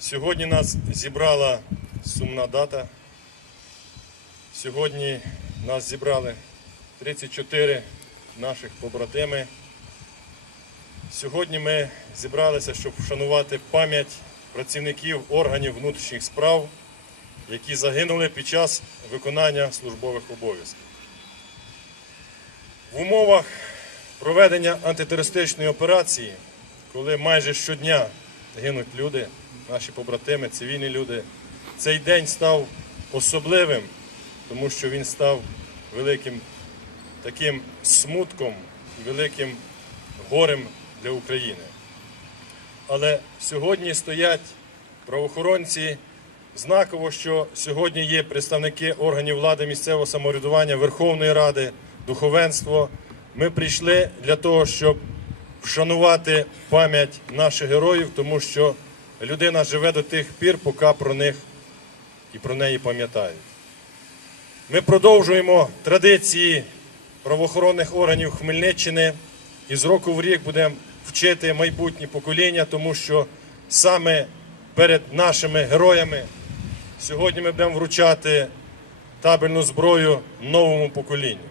Сьогодні нас зібрала сумна дата. Сьогодні нас зібрали 34 наших побратими. Сьогодні ми зібралися, щоб вшанувати пам'ять працівників органів внутрішніх справ, які загинули під час виконання службових обов'язків. В умовах проведення антитерористичної операції, коли майже щодня гинуть люди, наші побратими, цивільні люди, цей день став особливим, тому що він став великим таким смутком, великим горем для України. Але сьогодні стоять правоохоронці. Знаково, що сьогодні є представники органів влади місцевого самоврядування, Верховної Ради, духовенство. Ми прийшли для того, щоб вшанувати пам'ять наших героїв, тому що людина живе до тих пір, поки про них і про неї пам'ятають. Ми продовжуємо традиції правоохоронних органів Хмельниччини і з року в рік будемо вчити майбутні покоління, тому що саме перед нашими героями сьогодні ми будемо вручати табельну зброю новому поколінню.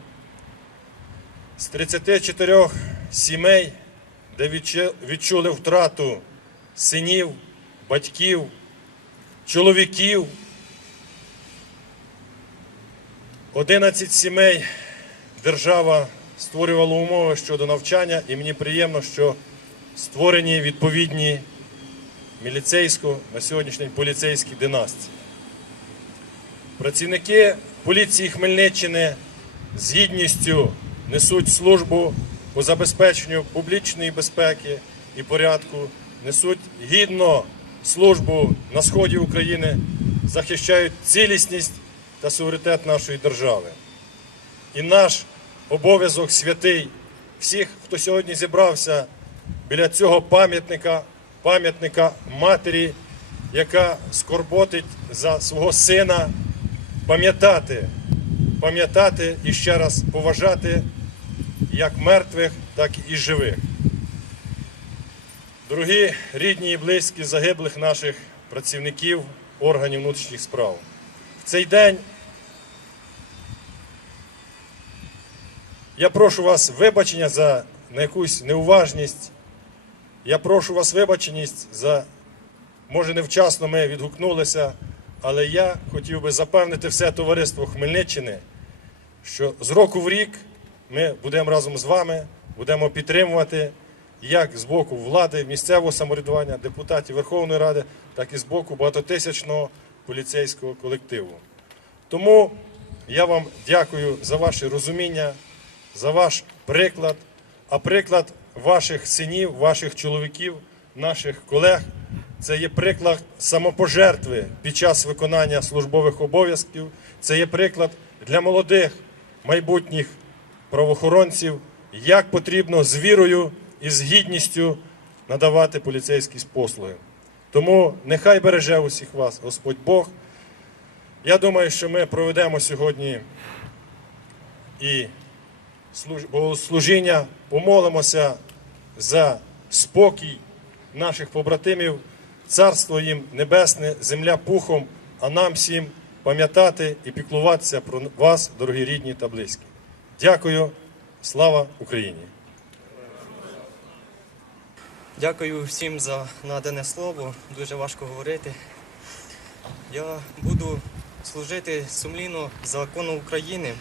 З 34 сімей, де відчули втрату синів, батьків, чоловіків, 11 сімей держава створювала умови щодо навчання, і мені приємно, що створені відповідні міліцейсько на сьогоднішній день поліцейські династії. Працівники поліції Хмельниччини з гідністю несуть службу по забезпеченню публічної безпеки і порядку, несуть гідно службу на сході України, захищають цілісність та суверенітет нашої держави. І наш обов'язок святий всіх, хто сьогодні зібрався біля цього пам'ятника, пам'ятника матері, яка скорботить за свого сина, пам'ятати, пам'ятати і ще раз поважати як мертвих, так і живих. Дорогі рідні і близькі загиблих наших працівників органів внутрішніх справ. В цей день Я прошу вас вибачення за на якусь неуважність. Я прошу вас вибаченість за, може, невчасно ми відгукнулися, але я хотів би запевнити все товариство Хмельниччини, що з року в рік ми будемо разом з вами, будемо підтримувати як з боку влади, місцевого самоврядування, депутатів Верховної Ради, так і з боку багатотисячного поліцейського колективу. Тому я вам дякую за ваше розуміння, за ваш приклад, а приклад ваших синів, ваших чоловіків, наших колег це є приклад самопожертви під час виконання службових обов'язків. Це є приклад для молодих майбутніх правоохоронців, як потрібно з вірою і з гідністю надавати поліцейські послуги. Тому нехай береже усіх вас Господь Бог. Я думаю, що ми проведемо сьогодні і служ- богослужіння, помолимося за спокій наших побратимів, царство їм небесне, земля пухом, а нам всім пам'ятати і піклуватися про вас, дорогі рідні та близькі. Дякую, слава Україні! Дякую всім за надане слово. Дуже важко говорити. Я буду служити сумлінно закону України,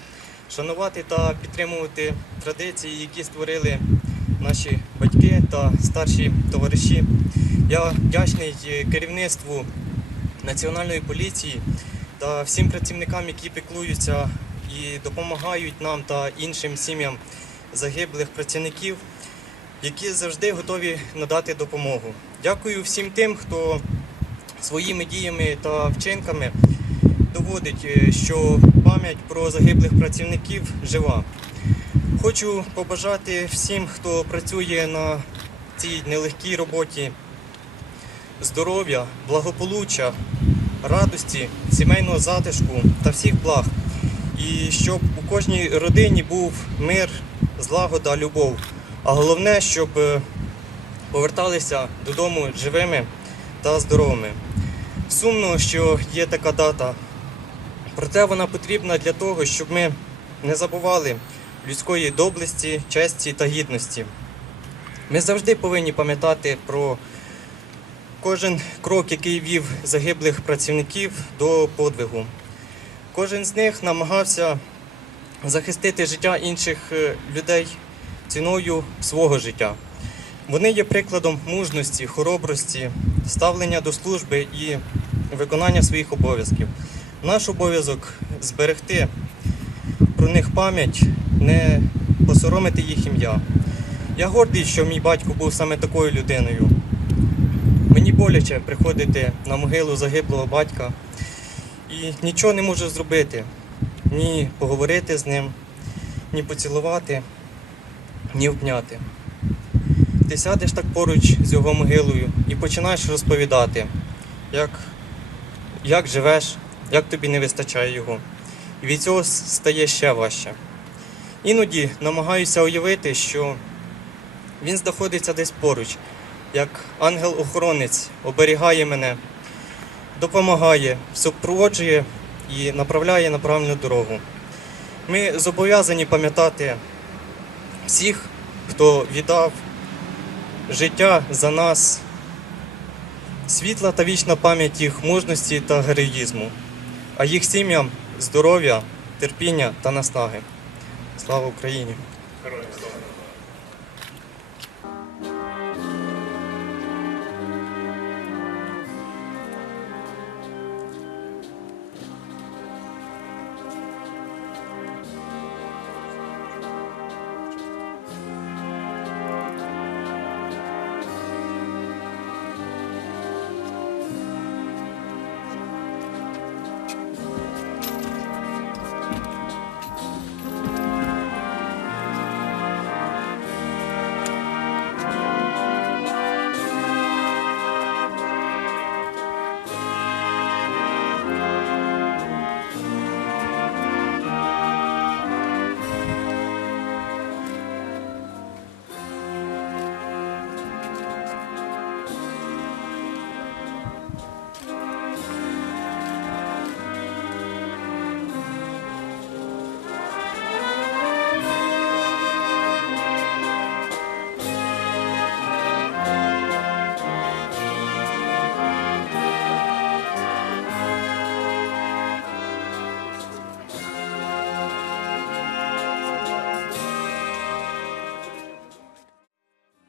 шанувати та підтримувати традиції, які створили наші батьки та старші товариші. Я вдячний керівництву Національної поліції та всім працівникам, які піклуються і допомагають нам та іншим сім'ям загиблих працівників які завжди готові надати допомогу. Дякую всім тим, хто своїми діями та вчинками доводить, е, що пам'ять про загиблих працівників жива. Хочу побажати всім, хто працює на цій нелегкій роботі, здоров'я, благополуччя, радості, сімейного затишку та всіх благ. І щоб у кожній родині був мир, злагода, любов. А головне, щоб е, поверталися додому живими та здоровими. Сумно, що є така дата. Проте вона потрібна для того, щоб ми не забували людської доблесті, честі та гідності. Ми завжди повинні пам'ятати про кожен крок, який вів загиблих працівників до подвигу. Кожен з них намагався захистити життя інших е, людей ціною свого життя. Вони є прикладом мужності, хоробрості, ставлення до служби і виконання своїх обов'язків. Наш обов'язок зберегти про них пам'ять, не посоромити їх ім'я. Я гордий, що мій батько був саме такою людиною. Мені боляче приходити на могилу загиблого батька і нічого не можу зробити. Ні поговорити з ним, ні поцілувати, ні обняти. Ти сядеш так поруч з його могилою і починаєш розповідати, як, як живеш, як тобі не вистачає його. І від цього стає ще важче. Іноді намагаюся уявити, що він знаходиться десь поруч, як ангел-охоронець оберігає мене, допомагає, супроводжує і направляє на правильну дорогу. Ми зобов'язані пам'ятати всіх, хто віддав життя за нас, світла та вічна пам'ять їх мужності та героїзму, а їх сім'ям здоров'я, терпіння та наснаги. Слава Україні!